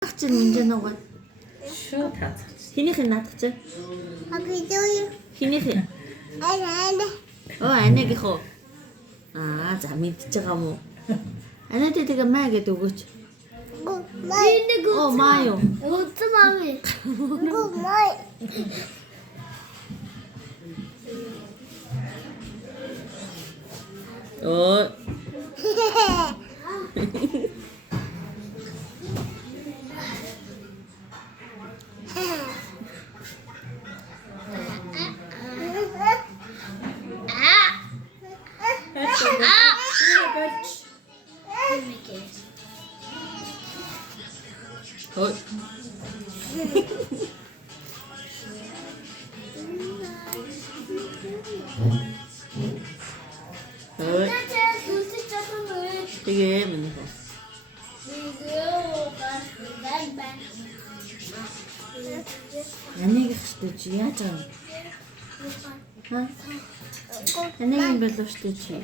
Чинь минь нөгөө шүү таац. хинийх нь наадах чинь. Хинийх нь. Анагийнх уу? За мэдчихэж байгаа мó. Анаад тэгээ маа гэдэг өгөөч. Маа юу? Тэгээ минь. Аниг ихтэй чи яаж байгаа юм? Аниг юм болов штэ чи.